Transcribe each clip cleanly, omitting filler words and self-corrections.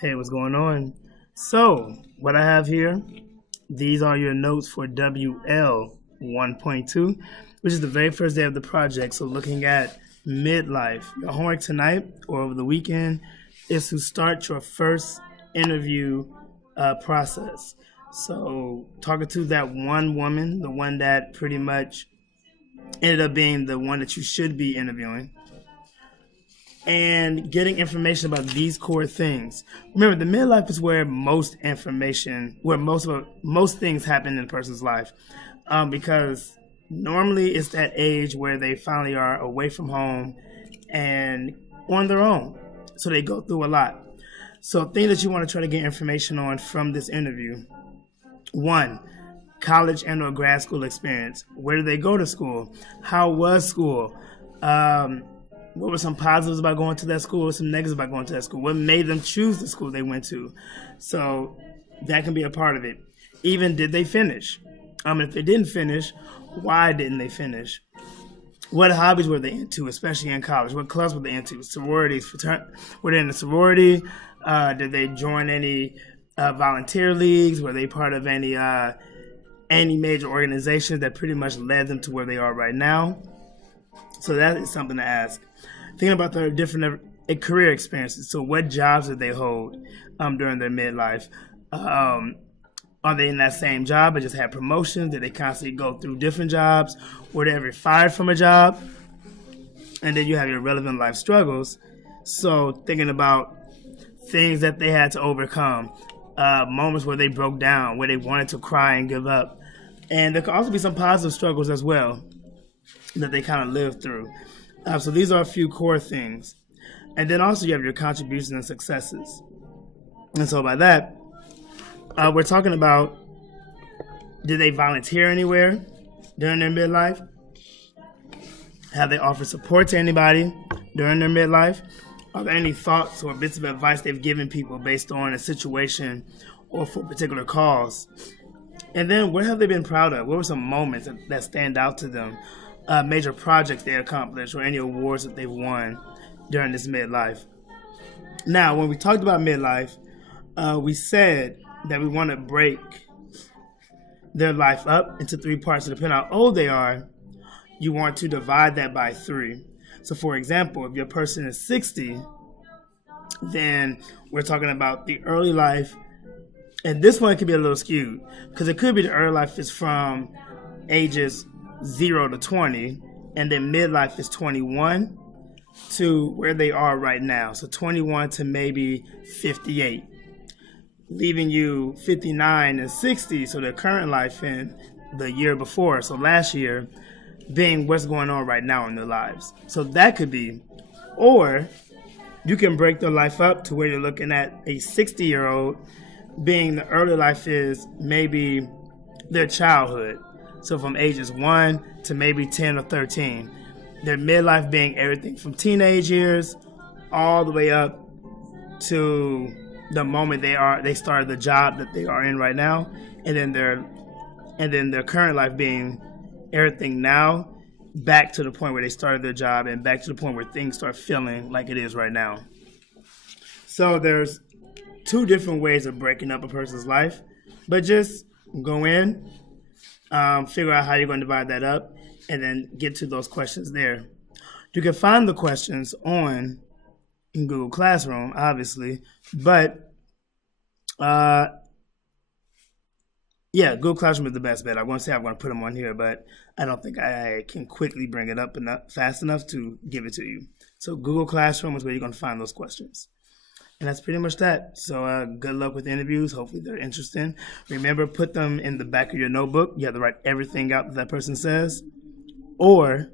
Hey, what's going on? So, what I have here, these are your notes for WL 1.2, which is the very first day of the project. So, looking at midlife, your homework tonight or over the weekend is to start your first interview process. So, talking to that one woman, the one that pretty much ended up being the one that you should be interviewing, and getting information about these core things. Remember, the midlife is where most information, where most things happen in a person's life, because normally it's that age where they finally are away from home and on their own. So they go through a lot. So things that you want to try to get information on from this interview: one, college and or grad school experience. Where did they go to school? How was school? What were some positives about going to that school? What were some negatives about going to that school? What made them choose the school they went to? So that can be a part of it. Even did they finish? If they didn't finish, why didn't they finish? What hobbies were they into, especially in college? What clubs were they into? Sororities, were they in a sorority? Did they join any volunteer leagues? Were they part of any major organizations that pretty much led them to where they are right now? So that is something to ask. Thinking about their different career experiences. So what jobs did they hold during their midlife? Are they in that same job but just had promotions? Did they constantly go through different jobs? Were they ever fired from a job? And then you have your relevant life struggles. So thinking about things that they had to overcome, moments where they broke down, where they wanted to cry and give up. And there could also be some positive struggles as well that they kind of lived through. So these are a few core things. And then also you have your contributions and successes. And so by that, we're talking about, did they volunteer anywhere during their midlife? Have they offered support to anybody during their midlife? Are there any thoughts or bits of advice they've given people based on a situation or for a particular cause? And then what have they been proud of? What were some moments that stand out to them? Major projects they accomplished or any awards that they've won during this midlife. Now, when we talked about midlife, we said that we want to break their life up into three parts. So depending on how old they are, you want to divide that by three. So for example, if your person is 60, then we're talking about the early life. And this one could be a little skewed because it could be the early life is from ages 0 to 20, and then midlife is 21 to where they are right now. So 21 to maybe 58, leaving you 59 and 60. So their current life in the year before, so last year, being what's going on right now in their lives. So that could be, or you can break their life up to where you're looking at a 60-year-old being the early life is maybe their childhood. So from ages 1 to maybe 10 or 13. Their midlife being everything from teenage years all the way up to the moment they started the job that they are in right now, and then their current life being everything now back to the point where they started their job and back to the point where things start feeling like it is right now. So there's two different ways of breaking up a person's life, but just go in, figure out how you're going to divide that up, and then get to those questions there. You can find the questions in Google Classroom, obviously, but Google Classroom is the best bet. I'm going to say I'm going to put them on here, but I don't think I can quickly bring it up fast enough to give it to you. So Google Classroom is where you're going to find those questions. And that's pretty much that. So good luck with the interviews. Hopefully they're interesting. Remember, put them in the back of your notebook. You have to write everything out that person says, or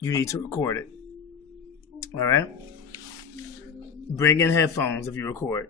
you need to record it. All right? Bring in headphones if you record.